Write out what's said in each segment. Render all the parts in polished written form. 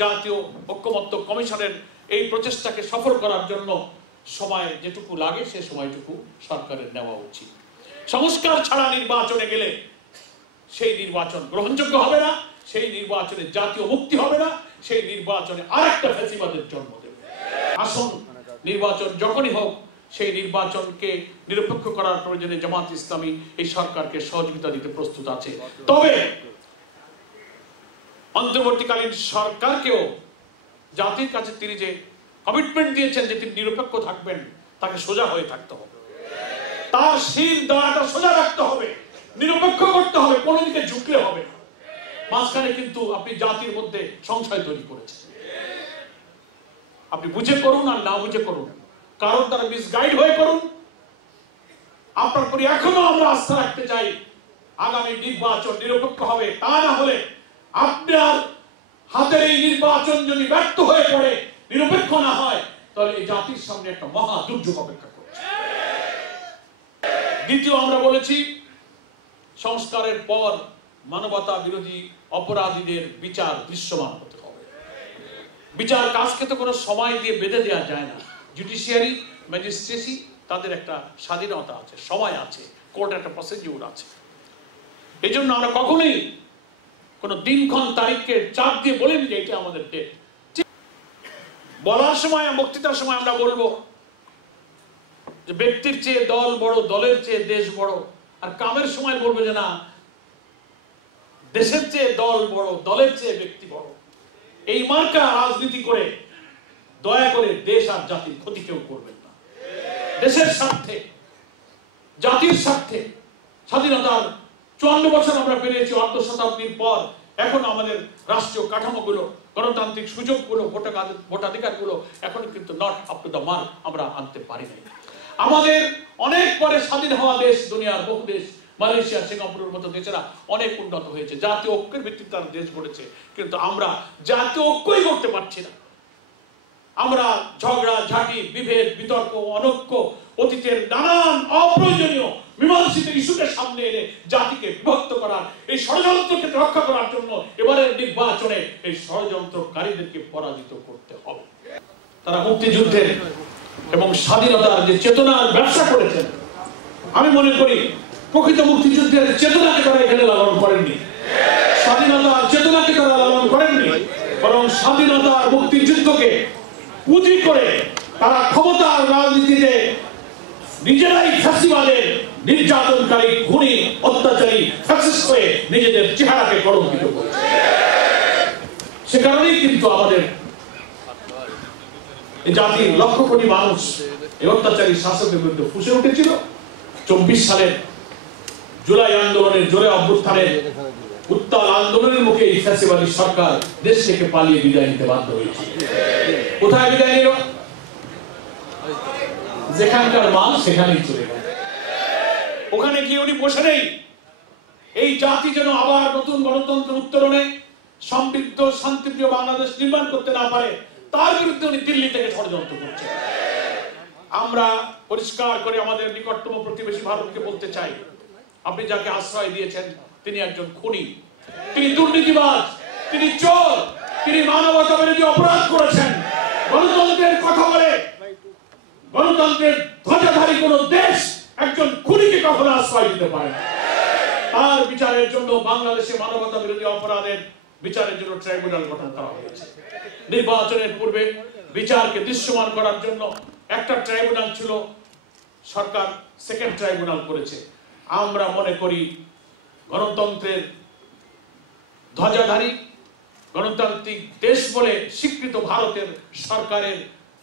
জাতীয় ঐক্যমত্য কমিশনের এই প্রচেষ্টাকে সফল করার জন্য সময় যেটুকু লাগে সে সময়টুকু সরকারের নেওয়া উচিত। সংস্কার ছাড়া নির্বাচনে গেলে সেই নির্বাচন গ্রহণযোগ্য হবে না, সেই নির্বাচনে জাতীয় মুক্তি হবে না, সেই নির্বাচনে আরেকটা ফ্যাসিবাদের জন্ম দেবে। আসুন নির্বাচন যখনই হোক সেই নির্বাচনকে নিরপেক্ষ করার প্রয়োজনে জামাত ইসলামী এই সরকারকে সহযোগিতা দিতে প্রস্তুত আছে। তবে অন্তর্বর্তীকালীন সরকারকেও জাতির কাছে তিনি যে কমিটমেন্ট দিয়েছেন যে তিনি নিরপেক্ষ থাকবেন, তাকে সোজা হয়ে থাকতে হবে, তার শির দাঁড়াটা সোজা রাখতে হবে, নিরপেক্ষ করতে হবে, কোনো দিকে ঝুঁকলে হবে না। মাঝখানে কিন্তু আপনি জাতির মধ্যে সংশয় তৈরি করেছেন। আপনি বুঝে করুন আর না বুঝে করুন, কারণ তারা মিসগাইড হয়ে করুন, আপনার প্রতি এখনো আমরা আস্থা রাখতে চাই আগামী নির্বাচন নিরপেক্ষ হবে। তা না হলে আপনার হাতের এই নির্বাচন যদি ব্যর্থ হয়ে পড়ে, নিরপেক্ষ না হয়, তাহলে এই জাতির সামনে একটা মহা দুর্যোগ অপেক্ষা করছে। দ্বিতীয়, আমরা বলেছি সংস্কারের পর মানবতা বিরোধী অপরাধীদের বিচার দৃশ্যমান হতে হবে। বিচার কাজকে তো কোনো সময় দিয়ে বেঁধে দেওয়া যায় না। জুডিশিয়ারি, ম্যাজিস্ট্রেসি তাদের একটা স্বাধীনতা আছে, সময় আছে, কোর্টের একটা প্রসিডিউর আছে। এই জন্য আমরা কখনোই কোনো দিনক্ষণ তারিখকে চাপ দিয়ে বলিনি যে এটা আমাদের ডেট। বলার সময়, বক্তৃতার সময় আমরা বলবো যে ব্যক্তির চেয়ে দল বড়, দলের চেয়ে দেশ বড়, আর কামের সময় বলবো যে না, দেশের চেয়ে দল বড়, দলের চেয়ে ব্যক্তি বড়। এই মার্কা রাজনীতি করে দয়া করে দেশ আর জাতির ক্ষতি কেউ করবেন না। দেশের স্বার্থে, জাতির স্বার্থে, স্বাধীনতার 54 বছর আমরা পেরিয়েছি, অর্ধ শতাব্দীর পর এখন আমাদের রাষ্ট্রীয় কাঠামোগুলো, গণতান্ত্রিক সুযোগগুলো, ভোটাধিকারগুলো এখন কিন্তু not up to the mark আমরা আনতে পারি নাই। আমাদের অনেক পরে স্বাধীন হওয়া দেশ, দুনিয়ার বহু দেশ, মালয়েশিয়া, সিঙ্গাপুরের মতো দেশেরা অনেক উন্নত হয়েছে, জাতীয় ঐক্যের ভিত্তিতে তারা দেশ গড়েছে, কিন্তু আমরা জাতীয় ঐক্যই করতে পারছি না। আমরা ঝগড়া ঝাঁটি, বিভেদ, বিতর্ক, অনৈক্য, অতীতের নানান অপ্রয়োজনীয় মীমাংসিত ইস্যুকে সামনে এনে জাতিকে বিভক্ত করার এই ষড়যন্ত্রকে রক্ষা করার জন্য এবারের নির্বাচনে এই ষড়যন্ত্রকারীদেরকে পরাজিত করতে হবে। তারা মুক্তিযুদ্ধের এবং স্বাধীনতার যে চেতনার ব্যবসা করেছেন, আমি মনে করি প্রকৃত মুক্তিযুদ্ধের চেতনাকে তারা এখানে লালন করেননি, স্বাধীনতার চেতনাকে তারা লালন করেননি, বরং স্বাধীনতার মুক্তিযুদ্ধকে পুঁজি করে তারা ক্ষমতার রাজনীতিতে নিজেরাই ফ্যাসিবাদের নির্যাতনকারী, খুনি, অত্যাচারী ফ্যাসিস্ট হয়ে নিজেদের চেহারাকে কলঙ্কিত করছে। সে কারণেই কিন্তু আমাদের জাতির লক্ষ কোটি মানুষ এই অত্যাচারী শাসকের বিরুদ্ধে ফুঁসে উঠেছিল। 24 সালের জুলাই আন্দোলনের, জোরে অভ্যুত্থানের উত্তাল আন্দোলনের মুখে এই ফ্যাসিবাদী সরকার দেশ থেকে পালিয়ে বিদায় নিতে বাধ্য হয়েছে। কোথায় বিদায় নিল? যেখানকার মাল সেখানেই চলে গেল। ওখানে গিয়ে উনি বসে নেই। এই জাতি যেন আবার নতুন গণতন্ত্র উত্তরণে সমৃদ্ধ শান্তিপ্রিয় বাংলাদেশ নির্মাণ করতে না পারে, তার বিরুদ্ধে উনি দিল্লি থেকে ষড়যন্ত্র করছেন। আমরা পরিষ্কার করে আমাদের নিকটতম প্রতিবেশী ভারতকে বলতে চাই, আপনি যাকে আশ্রয় দিয়েছেন তিনি একজন খুনি, তিনি দুর্নীতিবাজ, তিনি চোর, তিনি মানবতা বিরোধী অপরাধ করেছেন। গণতন্ত্রের কথা বলে, গণতন্ত্রের ধ্বজাধারী কোন দেশ একজন খুনিকে কখনো আশ্রয় দিতে পারে না। তার বিচারের জন্য বাংলাদেশে মানবতা বিরোধী অপরাধের বিচারের জন্য ট্রাইব্যুনাল গঠন করা হয়েছে। নির্বাচনের পূর্বে বিচারকে দৃশ্যমান করার জন্য একটা ট্রাইব্যুনাল ছিল, সরকার সেকেন্ড ট্রাইব্যুনাল করেছে। আমরা মনে করি গণতন্ত্রের ধ্বজাধারী, গণতান্ত্রিক দেশ বলে স্বীকৃত ভারতের সরকারের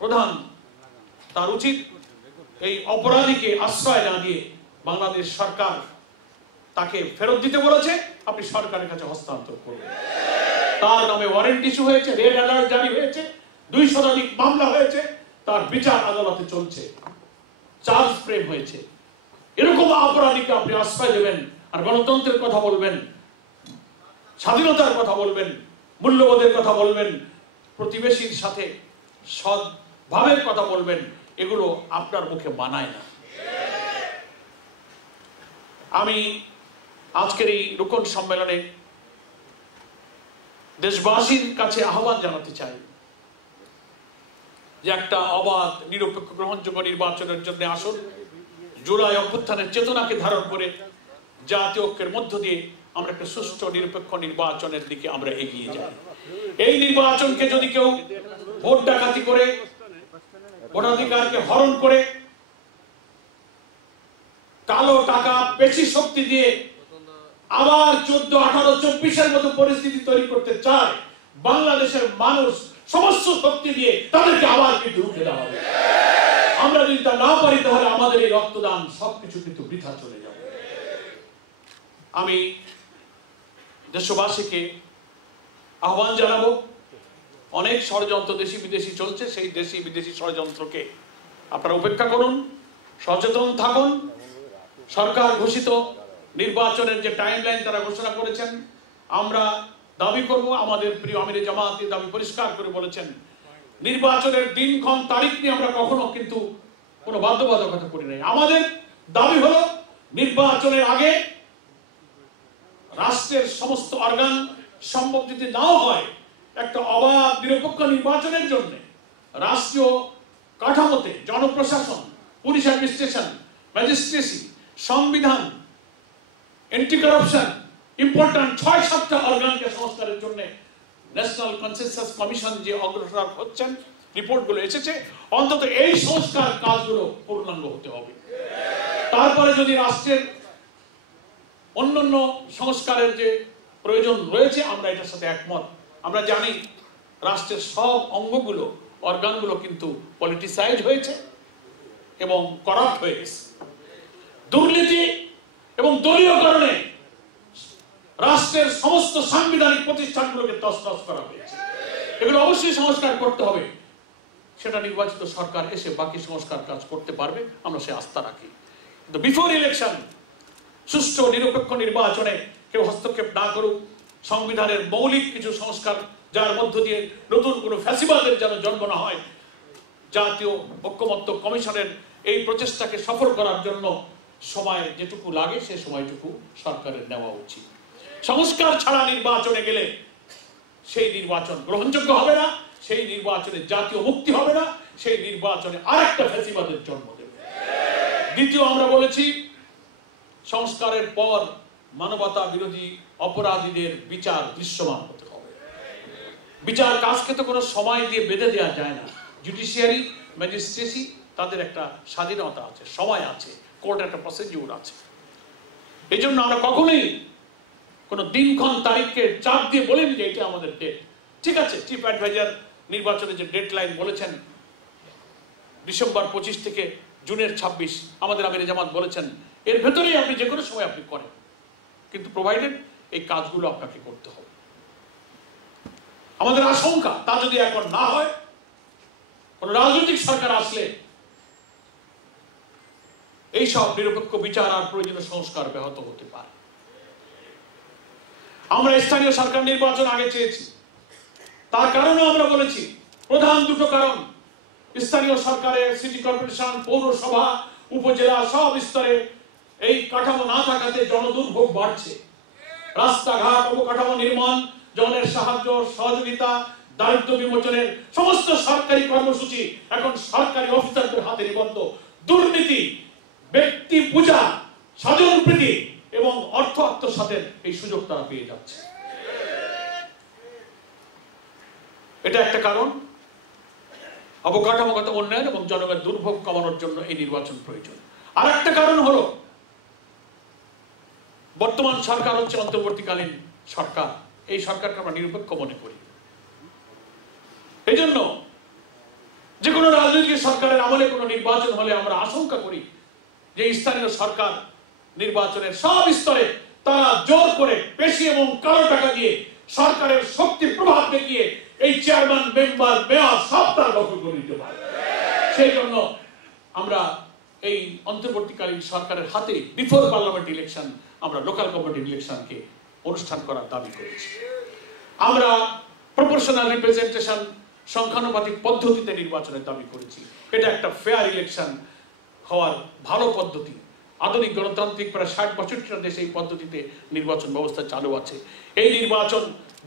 প্রধান, তার উচিত এই অপরাধীকে আশ্রয় না দিয়ে বাংলাদেশ সরকার তাকে ফেরত দিতে বলেছে, আপনি সরকারের কাছে হস্তান্তর করবেন। তার নামে ওয়ারেন্ট ইস্যু হয়েছে, রেড অ্যালার্ট জারি হয়েছে, 2 শতাধিক মামলা হয়েছে, তার বিচার আদালতে চলছে, চার্জ ফ্রেম হয়েছে। এরকম অপরাধীকে আপনি আশ্রয় দেবেন আর গণতন্ত্রের কথা বলবেন, স্বাধীনতার কথা বলবেন, মূল্যবোধের কথা বলবেন, প্রতিবেশীর সাথে সদ্ভাবের কথা বলবেন, এগুলো আপনার মুখে মানায় না। আমি আজকের এই রুকন সম্মেলনে দেশবাসীর কাছে আহ্বান জানাতে চাই যে একটা অবাধ নিরপেক্ষ গ্রহণযোগ্য নির্বাচনের জন্য আসুন। জুলাই অভ্যুত্থানের চেতনাকে ধারণ করে জাতীয় ঐক্যের মধ্য দিয়ে আমরা একটা সুষ্ঠু নিরপেক্ষ নির্বাচনের দিকে আমরা এগিয়ে যাই। এই নির্বাচনকে যদি কেউ ভোট ডাকাতি করে, ভোটাধিকারকে হরণ করে, কালো টাকা পেশি শক্তি দিয়ে আবার 14, 18, 24-এর মতো পরিস্থিতি তৈরি করতে চায়, বাংলাদেশের মানুষ সমস্ত শক্তি দিয়ে তাদেরকে আবার কিন্তু রুখে দেওয়া হবে। আমরা যদি তা না পারি তাহলে আমাদের এই রক্তদান সবকিছু কিন্তু বৃথা চলে যাবে। আমি দেশবাসীকে আহ্বান জানাবো, অনেক ষড়যন্ত্র দেশি বিদেশি চলছে, সেই দেশি বিদেশি ষড়যন্ত্রকে আপনারা উপেক্ষা করুন, সচেতন থাকুন। সরকার ঘোষিত নির্বাচনের যে টাইমলাইন তারা ঘোষণা করেছেন, আমরা দাবি করব, আমাদের প্রিয় আমিরে জামাত দাবি পরিষ্কার করে বলেছেন, নির্বাচনের দিনক্ষণ তারিখ নিয়ে আমরা কখনো কিন্তু কোনো বাধ্যবাধকতা করি নাই। আমাদের দাবি হলো নির্বাচনের আগে রাষ্ট্রের সমস্ত অর্গান সম্ভব যদি নাও হয়, একটা অবাধ নিরপেক্ষ নির্বাচনের জন্য রাষ্ট্রীয় কাঠামোতে জনপ্রশাসন, পুলিশ অ্যাডমিনিস্ট্রেশন, ম্যাজিস্ট্রেসি, সংবিধান, এন্টি কারাপশন, ইম্পর্টেন্ট 6-7টা অর্গানকে সংস্কারের জন্য ন্যাশনাল কনসেনসাস কমিশন যে অগ্রসর হচ্ছেন, রিপোর্টগুলো এসেছে, অন্তত এই সংস্কার কাজগুলো পূর্ণাঙ্গ হতে হবে। তারপরে যদি রাষ্ট্রের অন্যান্য সংস্কারের যে প্রয়োজন রয়েছে, আমরা এটার সাথে একমত। আমরা জানি রাষ্ট্রের সব অঙ্গগুলো, অর্গানগুলো কিন্তু পলিটিসাইজ হয়েছে এবং করাপ্ট হয়ে গেছে। দুর্নীতি এবং দলীয়করণে রাষ্ট্রের সমস্ত সাংবিধানিক প্রতিষ্ঠানগুলোকে তছনছ করা হয়েছে। এগুলো অবশ্যই সংস্কার করতে হবে। সেটা নির্বাচিত সরকার এসে বাকি সংস্কার কাজ করতে পারবে, আমরা সে আস্থা রাখি। কিন্তু বিফোর ইলেকশন সুষ্ঠু নিরপেক্ষ নির্বাচনে কেউ হস্তক্ষেপ না করুক। সংবিধানের মৌলিক কিছু সংস্কার, যার মধ্য দিয়ে নতুন কোনো ফ্যাসিবাদের যেন জন্ম না হয়, জাতীয় ঐক্যমত্য কমিশনের এই প্রচেষ্টাকে সফল করার জন্য সময় যেটুকু লাগে সে সময়টুকু সরকারের নেওয়া উচিত। সংস্কার ছাড়া নির্বাচনে গেলে সেই নির্বাচন গ্রহণযোগ্য হবে না, সেই নির্বাচনে জাতীয় মুক্তি হবে না, সেই নির্বাচনে আরেকটা ফ্যাসিবাদের জন্ম দেবে। দ্বিতীয়, আমরা বলেছি সংস্কারের পর মানবতা বিরোধী অপরাধীদের বিচার দৃশ্যমান হতে হবে। বিচার কাজকে তো কোনো সময় দিয়ে বেঁধে দেওয়া যায় না। জুডিশিয়ারি, ম্যাজিস্ট্রেসি তাদের একটা স্বাধীনতা আছে, সময় আছে, কোর্টের একটা প্রসিডিউর আছে। এই জন্য আমরা কখনোই কোনো দিনক্ষণ তারিখকে চাপ দিয়ে বলিনি যে এটা আমাদের ডেট। ঠিক আছে, চিফ অ্যাডভাইজার নির্বাচনের যে ডেডলাইন বলেছেন ডিসেম্বর 25 থেকে জুনের 26, আমাদের আমিরে জামাত বলেছেন এর ভেতরেই আপনি যে কোনো সময় আপনি করেন, কিন্তু প্রোভাইডেড এই কাজগুলো আপনাকে করতে হবে। আমাদের আশঙ্কা তা যদি এখন না হয়, কোন রাজনৈতিক সরকার আসলে এইসব নিরপেক্ষ বিচার আর প্রয়োজনীয় সংস্কার ব্যাহত হতে পারে। আমরা স্থানীয় সরকার নির্বাচন আগে চেয়েছি, তার কারণে আমরা বলেছি প্রধান দুটো কারণ। স্থানীয় সরকারের সিটি কর্পোরেশন, পৌরসভা, উপজেলা সব স্তরে এই কাঠামো না থাকাতে জনদুর্ভোগ বাড়ছে। রাস্তাঘাট, অবকাঠামো নির্মাণ, জনের সাহায্য সহযোগিতা, দারিদ্র বিমোচনের সমস্ত সরকারি কর্মসূচি এখন সরকারি অফিসারদের হাতে নিবদ্ধ। দুর্নীতি, ব্যক্তি পূজা, স্বজনপ্রীতি এবং অর্থ আত্মসাতের এই সুযোগ তারা পেয়ে যাচ্ছে। এটা একটা কারণ। অবকাঠামোগত উন্নয়ন এবং জনগণের দুর্ভোগ কমানোর জন্য এই নির্বাচন প্রয়োজন। আর একটা কারণ হলো বর্তমান সরকার হচ্ছে অন্তর্বর্তীকালীন সরকার। এই সরকারকে আমরা নিরপেক্ষ মনে করি। এই জন্য যে কোনো রাজনৈতিক সরকারের আমলে কোনো নির্বাচন হলে আমরা আশঙ্কা করি যে স্থানীয় সরকার নির্বাচনের সব স্তরে তারা জোর করে পেশি এবং কালো টাকা দিয়ে সরকারের শক্তি প্রভাব দেখিয়ে এই চেয়ারম্যান, মেম্বার, মেয়র সব তারা দখল করে নিতে পারে। সেই জন্য আমরা এই অন্তর্বর্তীকালীন সরকারের হাতে বিফোর পার্লামেন্ট ইলেকশন আমরা লোকাল গভর্নমেন্ট ইলেকশনকে অনুষ্ঠান করার দাবি করেছি। আমরা প্রপোর্শনাল রিপ্রেজেন্টেশন, সংখ্যানুপাতিক পদ্ধতিতে নির্বাচনের দাবি করেছি। এটা একটা ফেয়ার ইলেকশন হওয়ার ভালো পদ্ধতি। আধুনিক গণতান্ত্রিক প্রায় 60 বছরটা দেশে এই পদ্ধতিতে নির্বাচন ব্যবস্থা চালু আছে। এই নির্বাচন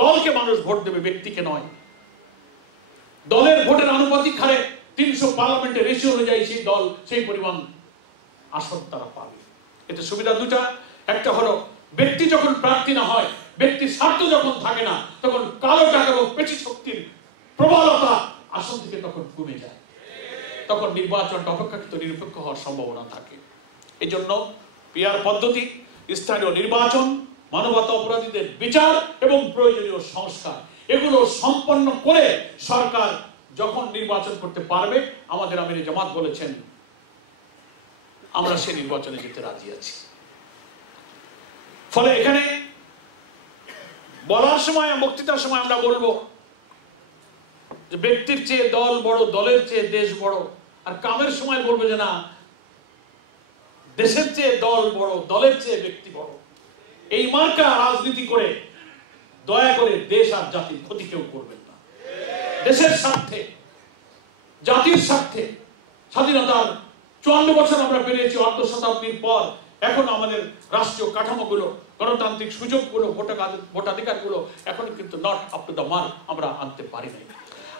দলকে মানুষ ভোট দেবে, ব্যক্তিকে নয়। দলের ভোটের আনুপাতিক হারে 300 পার্লামেন্টের রেশিও অনুযায়ী সেই দল সেই পরিমাণ আসন তারা পাবে। এতে সুবিধা দুটা, একটা হলো ব্যক্তি যখন প্রার্থী না হয়, ব্যক্তির স্বার্থ যখন থাকে না, তখন কালো টাকা ও পেশি শক্তির প্রবলতা আসন থেকে তখন কমে যায়, তখন নির্বাচনটা অপেক্ষাকৃত নিরপেক্ষ হওয়ার সম্ভাবনা থাকে। এই জন্য পিআর পদ্ধতি, স্থানীয় নির্বাচন, মানবতা অপরাধীদের বিচার এবং প্রয়োজনীয় সংস্কার এগুলো সম্পন্ন করে সরকার যখন নির্বাচন করতে পারবে, আমাদের আমিরে জামাত বলেছেন আমরা সে নির্বাচনে যেতে রাজি আছি। ফলে এখানে বলার সময়, বক্তৃতার সময় আমরা বলবো যে ব্যক্তির চেয়ে দল বড়, দলের চেয়ে দেশ বড়, আর কামের সময় বলবো যে না, দেশের চেয়ে দল বড়, দলের চেয়ে ব্যক্তি বড়। এই মার্কা রাজনীতি করে দয়া করে দেশ আর জাতির ক্ষতি কেউ করবেন না। দেশের স্বার্থে, জাতির স্বার্থে, স্বাধীনতার 54 বছর আমরা পেরিয়েছি, অর্ধ শতাব্দীর পর এখন আমাদের রাষ্ট্রীয় কাঠামোগুলো, গণতান্ত্রিক সুযোগগুলো, ভোটাধিকারগুলো এখন কিন্তু not up to the mark আমরা আনতে পারি নাই।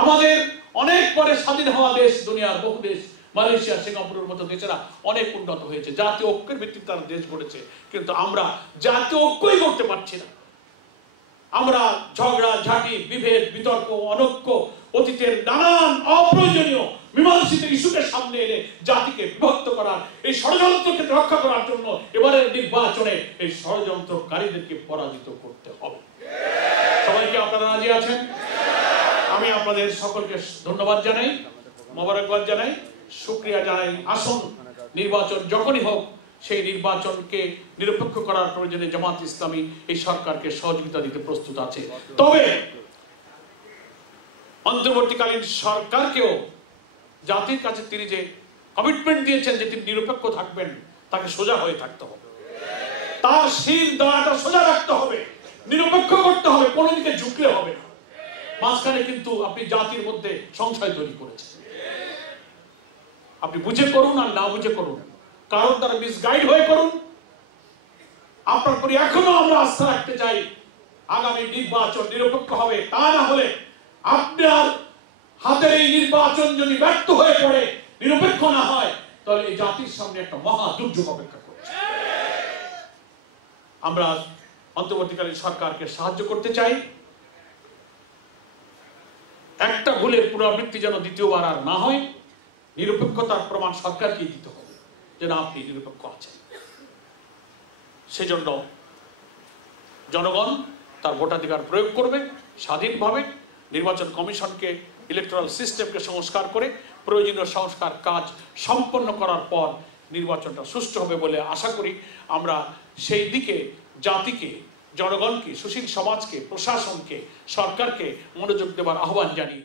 আমাদের অনেক পরে স্বাধীন হওয়া দেশ, দুনিয়ার বহু দেশ, মালয়েশিয়া, সিঙ্গাপুরের মতো দেশেরা অনেক উন্নত হয়েছে, জাতীয় ঐক্যের ভিত্তিতে তারা দেশ গড়েছে, কিন্তু আমরা জাতীয় ঐক্যই করতে পারছি না। আমরা ঝগড়া ঝাঁটি, বিভেদ, বিতর্ক, অনৈক্য, অতীতের নানান অপ্রয়োজনীয় মীমাংসিত ইস্যুকে সামনে এনে জাতিকে বিভক্ত করার, এই ষড়যন্ত্রকে রক্ষা করার জন্য এবারের নির্বাচনে এই ষড়যন্ত্রকারীদেরকে পরাজিত করতে হবে। সবাইকে আপনারা রাজি আছেন? আমি আপনাদের সকলকে ধন্যবাদ জানাই, মোবারকবাদ জানাই, শুকরিয়া জানাই। আসুন নির্বাচন যখনই হোক, সেই নির্বাচনকে নিরপেক্ষ করার প্রয়োজনে জামাত ইসলামী এই সরকারকে সহযোগিতা দিতে প্রস্তুত আছে। তবে অন্তর্বর্তীকালীন সরকারকেও জাতির কাছে তিনি যে কমিটমেন্ট দিয়েছেন যে তিনি নিরপেক্ষ থাকবেন, তাকে সোজা হয়ে থাকতে হবে, তার শির দাঁড়াটা সোজা রাখতে হবে, নিরপেক্ষ করতে হবে, কোনো দিকে ঝুঁকলে হবে না। মাঝখানে কিন্তু আপনি জাতির মধ্যে সংশয় তৈরি করেছেন। আপনি বুঝে করুন আর না বুঝে করুন, কারণ তারা মিসগাইড হয়ে করুন, আপনার প্রতি এখনো আমরা আস্থা রাখতে চাই আগামী নির্বাচন নিরপেক্ষ হবে। তা না হলে আপনার হাতের এই নির্বাচন যদি ব্যর্থ হয়ে পড়ে, নিরপেক্ষ না হয়, তাহলে এই জাতির সামনে একটা মহা দুর্যোগ অপেক্ষা করছে। আমরা অন্তর্বর্তীকালীন সরকারকে সাহায্য করতে চাই, একটা ভুলের পুনরাবৃত্তি যেন দ্বিতীয়বার আর না হয়। নিরপেক্ষতার প্রমাণ সরকারকে দিতে হবে যে না, আপনি নিরপেক্ষ আছেন। সেজন্য জনগণ তার ভোটাধিকার প্রয়োগ করবে স্বাধীনভাবে। নির্বাচন কমিশনকে, ইলেকট্রাল সিস্টেমকে সংস্কার করে প্রয়োজনীয় সংস্কার কাজ সম্পন্ন করার পর নির্বাচনটা সুষ্ঠু হবে বলে আশা করি। আমরা সেই দিকে জাতিকে, জনগণকে, সুশীল সমাজকে, প্রশাসনকে, সরকারকে মনোযোগ দেওয়ার আহ্বান জানিয়ে